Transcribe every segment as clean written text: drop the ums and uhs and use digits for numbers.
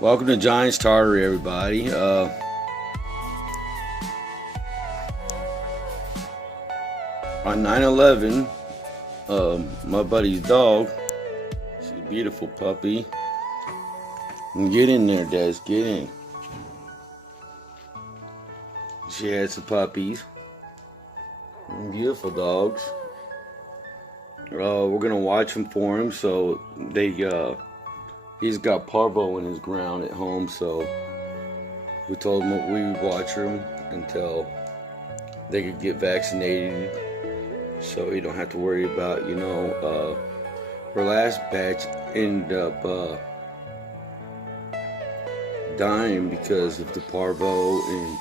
Welcome to Giants Tartary, everybody. On 9/11, my buddy's dog, she's a beautiful puppy. Get in there, Des, get in. She had some puppies. Beautiful dogs. We're gonna watch them for him. So he's got parvo in his ground at home. So we told him that we would watch him until they could get vaccinated, so you don't have to worry about, her last batch ended up dying because of the parvo, and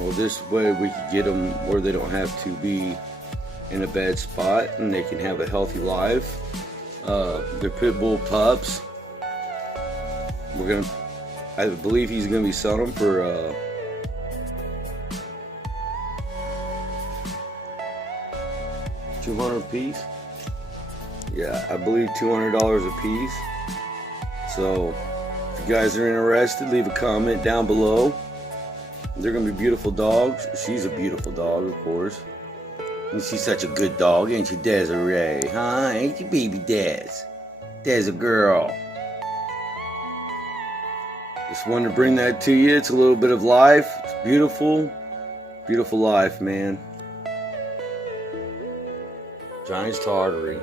well, this way we could get them where they don't have to be in a bad spot and they can have a healthy life. They're pit bull pups. I believe he's gonna be selling them for $200 a piece. Yeah, I believe $200 a piece. So if you guys are interested, leave a comment down below. They're gonna be beautiful dogs. She's a beautiful dog, of course. And she's such a good dog, ain't you, Desiree? Huh? Ain't you, baby Des? Des a girl. Just wanted to bring that to you. It's a little bit of life. It's beautiful. Beautiful life, man. Giants Tartary.